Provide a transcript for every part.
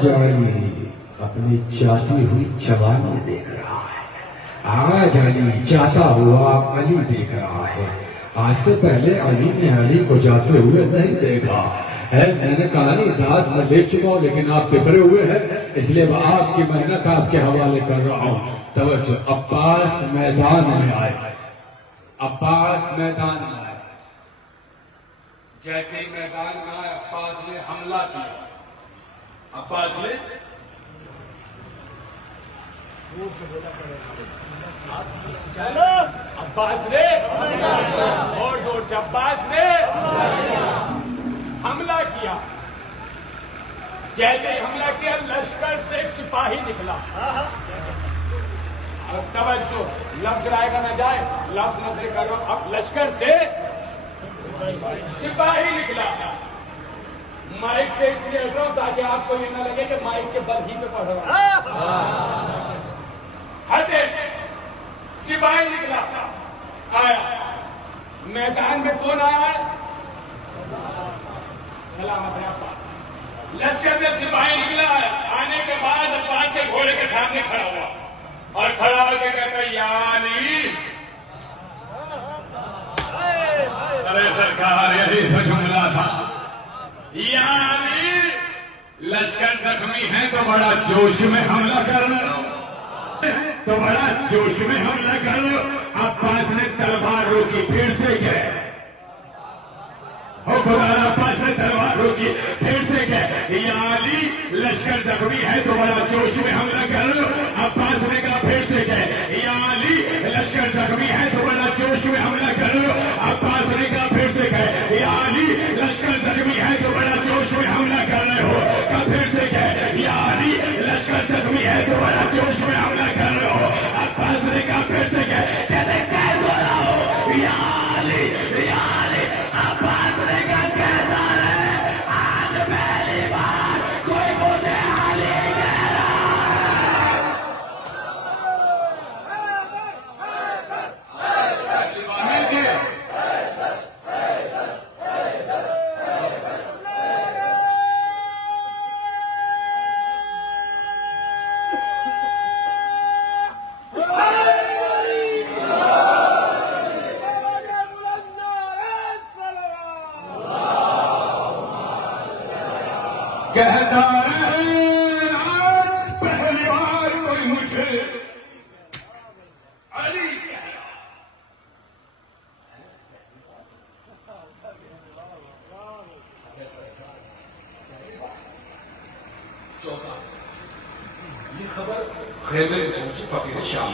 आज अली अपनी जाती हुई जवानी देख रहा है। आज अली जाता हुआ अली देख रहा है। आज से पहले अली ने अली को जाते हुए नहीं देखा है। मैंने कहानी दाद में ले चुका हूं, लेकिन आप बिखरे हुए हैं, इसलिए मैं आपकी मेहनत आपके हवाले कर रहा हूं। तवज्जो। अब्बास मैदान में आए। अब्बास मैदान में आए। जैसे ही मैदान में आए, अब्बास ने हमला किया। अब्बास ने और जोर से अब्बास ने हमला किया। जैसे ही हमला किया, लश्कर से एक सिपाही निकला। अब तवज्जो, लफ्ज आएगा ना जाए, लफ्ज नजर करो। अब लश्कर से सिपाही निकला। माइक से इसलिए हट रहा हूं ताकि आपको ये ना लगे कि माइक के बल ही पे पढ़ रहा हूं। हटे। सिपाही निकला, आया मैदान में। कौन आया है? सलामत है अब्बास। लश्कर से सिपाही निकला है। आने के बाद अब्बास के घोड़े के सामने खड़ा हुआ और खड़ा होकर कहता, यानी अरे सरकार, यही तो जुमला था। यानी लश्कर जख्मी है तो बड़ा जोश में हमला कर लो, तो बड़ा जोश में हमला कर लो। अब्बास ने तलवार रोकी, फिर से गए। हो खुदा, अब्बास ने तलवार रोकी, फिर से गए। यानी लश्कर जख्मी है तो बड़ा जोश में हमला कर लो। अब्बास ने कहा, फिर से गए। यानी लश्कर जख्मी है तो बड़ा जोश में हमला कर लो। अब्बास ने कहा, फिर से गए। यानी लश्कर जख्मी है तो बड़ा जोश में हमला कर रहे हो। कहा, फिर से गए। यानी लश्कर जख्मी है तो बड़ा जोश में हमला कर रहे हो। अब्बास ने कहा, फिर से गए। कहते कह दो रहा हो। यानी अब्बास ने कहा, कहता है आज पहली बार कोई मुझे अली कह रहा है। कहता है आज पहली बार कोई मुझे अली कह रहा। चौथा, ये खबर खैबर में पहुंची फकीर शाम।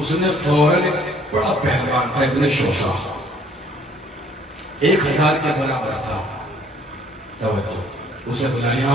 उसने फौरन, एक बड़ा पहलवान था इब्ने शोसा, 1000 के बराबर था। तवज्जो। उसे बुलाया,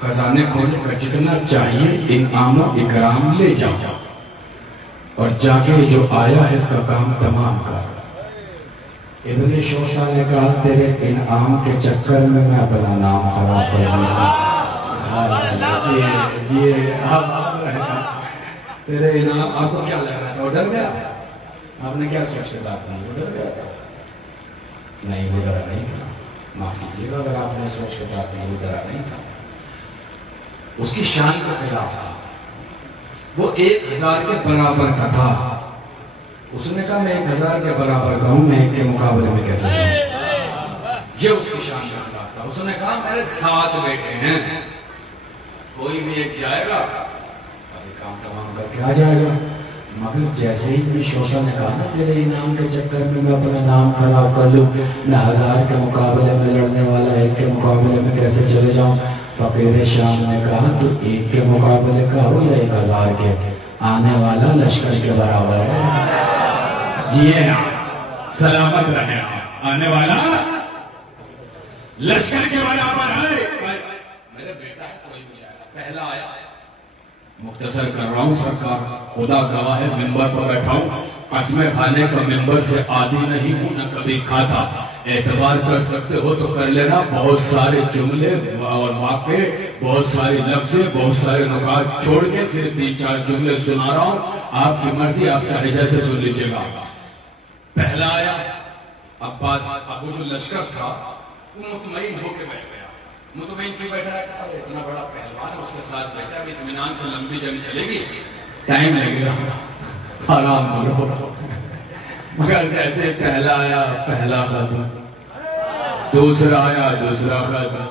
खजाने खोलने का जितना चाहिए इनाम इकराम ले जाओ और जाके जो आया है इसका काम तमाम कर। इब्ने शोसा ने कहा, तेरे इनाम के चक्कर में मैं अपना नाम खराब करूंगा। जी तेरे इनाम। आपको क्या लग रहा था? वो डर गया? आपने क्या सोच के बात नहीं? वो डर गया था? नहीं, वो डरा नहीं था। माफ कीजिएगा अगर आपने सोच के बात नहीं, वो डरा नहीं था। उसकी शान के खिलाफ था। वो 1000 के बराबर का था। उसने कहा, मैं 1000 के बराबर का हूं, मैं 1 के मुकाबले में कैसे हूं? ये उसकी शान के खिलाफ था। उसने कहा, मेरे 7 बेटे हैं, कोई भी एक जाएगा, अभी काम तमाम करके आ जाएगा। मगर जैसे ही इब्ने शोसा ने कहा ना, तेरे इनाम के चक्कर में मैं अपना नाम खराब कर लूं, मैं 1000 के मुकाबले में लड़ने वाला 1 के मुकाबले में कैसे चले जाऊं? फकीर शाम ने कहा, तू 1 के मुकाबले का हो या 1000 के, आने वाला लश्कर के बराबर है। जिए ना, सलामत रहे, आने वाला लश्कर के बराबर है। मेरे बेटा है, कोई भी जाएगा, पहला आया। मुख्तसर कर रहा हूं सरकार, खुदा गवाह है, मिंबर पर बैठा हूं, कसमें खाने का मिंबर से आदी नहीं हूं, न कभी खाता। एतबार कर सकते हो तो कर लेना। बहुत सारे जुमले और वाक़े, बहुत सारी लफ्ज़े, बहुत सारे नुकात छोड़ के सिर्फ 3-4 जुमले सुना रहा हूं। आपकी मर्जी, आप चाहे जैसे सुन लीजिएगा। पहला आया अब्बास, अबू जो लश्कर था वो मुतमईन होके बैठ गया। मुतमईन क्यों बैठा है? अरे इतना बड़ा पहलवान है, उसके साथ बैठा है, इत्मीनान से लंबी जंग चलेगी, टाइम लगेगा, आराम करो। मगर जैसे पहला आया पहला खत्म, दूसरा आया दूसरा खत्म,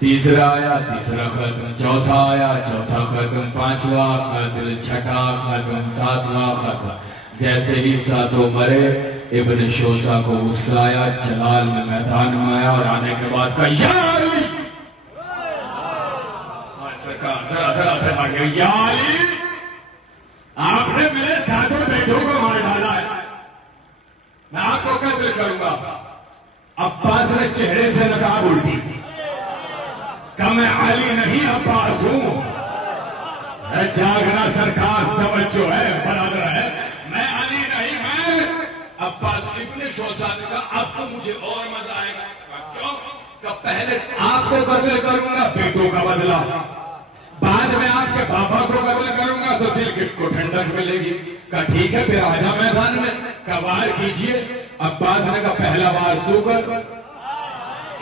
तीसरा आया तीसरा खत्म, चौथा आया चौथा खत्म, पांचवा खत्म, छठा खत्म, सातवां खत्म। जैसे ही सातों मरे, इब्न शोसा को गुस्सा आया, जलाल में मैदान में आया और आने के बाद कहा यार सरकार जरा जरा से आगे, यार आपने मेरे सातों बेटों को मार डाला है, मैं आपको कत्ल करूंगा। अब्बास ने चेहरे से नकाब उल्टी, कहा मैं अली नहीं अब्बास हूं। जागना सरकार, तवज्जो है, बराबर है, मैं अली नहीं, मैं अब्बास। इब्ने शोसा ने कहा अब तो मुझे और मजा आएगा। क्यों? तो पहले आपको कत्ल करूंगा, बेटों का बदला, बाद में आपके पापा को कत्ल करूंगा तो दिल को ठंडक मिलेगी। कहा ठीक है, फिर आजा मैदान में, का वार कीजिए। अब्बास ने कहा पहला वार तू कर,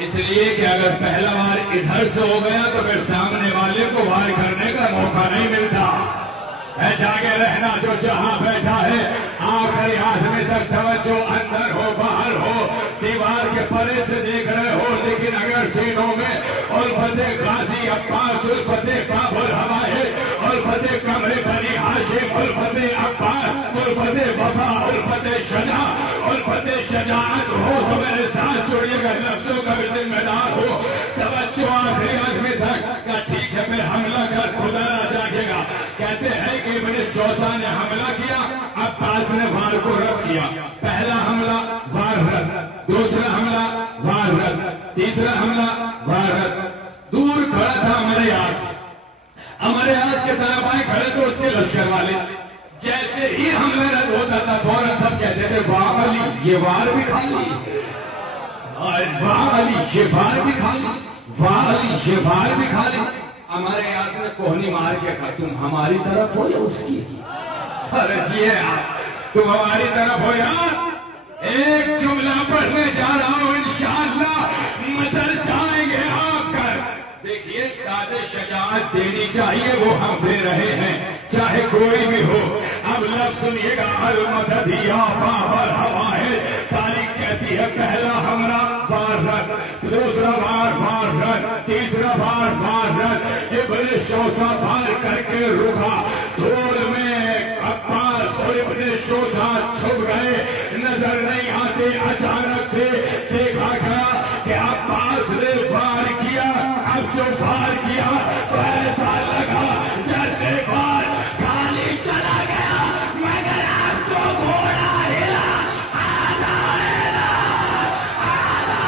इसलिए कि अगर पहला वार इधर से हो गया तो फिर सामने वाले को वार करने का मौका नहीं मिलता है। जागे रहना जो जहां बैठा है, आखिरी आदमी तक तवज्जो, अंदर हो बाहर हो, दीवार के परे से देख रहे हो, लेकिन अगर सीनों में उल्फते गाजी अब्बास, उल्फते बाबुल हवाए, उल्फते कमरे बनी हाशिम, उल्फते अब्बास, उल्फते वफा, उल्फते शजा, उल्फते शजाअत हो तो मेरे साथ जुड़िएगा, लफ्जों का भी जिम्मेदार हो। तवज्जो आखिरी आदमी तक का ठीक है, फिर हमला कर, खुदा ना जागेगा। कहते हैं कि इब्ने शोसा ने हमला किया, अब्बास ने वार को रद्द किया। पहला हमला वार रद्द, दूसरा हमला वार रद्द, तीसरा हमला वार रद्द। दूर खड़ा था अमरयास के तरफ आए खड़े तो उसके लश्कर वाले, जैसे ही हमला रद्द होता था फौरन सब कहते थे वाह अली ये वार भी खा ली, वाह अली ये वार भी खा ली, वाह अली ये वार भी खा ली। हमारे यास ने कोहनी मार के कहा तुम हमारी तरफ हो या उसकी? अरे जी आप, तुम हमारी तरफ हो यार। एक जुमला पढ़ने जा रहा हूं, इंशाअल्लाह मचल जाएंगे आप कर। देखिए दादे शजाअत देनी चाहिए, वो हम दे रहे हैं, चाहे कोई भी हो। अब लफ्ज सुनिएगा, अल मदद या बाबर हवाए। तारीख कहती है पहला हमला वार रद्द, दूसरा वार रद्द, तीसरा वार रद्द। इब्ने शोसा वार करके रुका, धूल में अब्बास और इब्ने शोसा छुप गए, नजर नहीं आते। अचानक से देखा गया कि अब्बास ने वार किया। अब जो वार किया तो ऐसा लगा जैसे वार खाली चला गया, मगर अब जो घोड़ा हिला आधा हिला, आधा।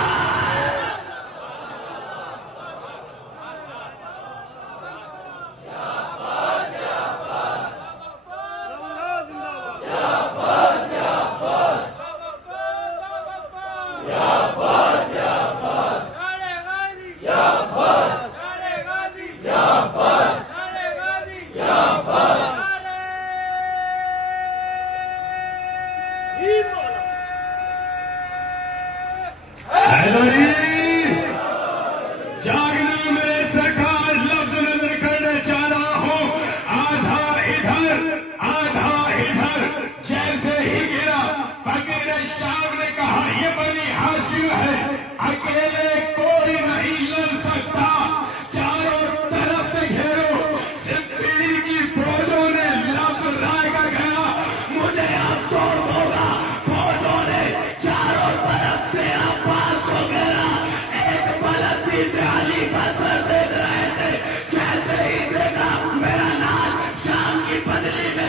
जागना मेरे सरकार, लफ्ज नजर करने जा रहा हूं। आधा इधर आधा इधर, जैसे ही गिरा फकीर शाम ने कहा ये बनी हाशिम है, अकेले कोई नहीं लड़ सकता, चारों तरफ से घेरो। सिद्दीक की फौजों ने लफ्ज राय का गया, मुझे अफसोस होगा, फौजों ने चारों तरफ से अब्बास को घेरा। एक बुलंदी से अली बसर देख रहे थे, जैसे ही देखा मेरा नाम शाम की बदली में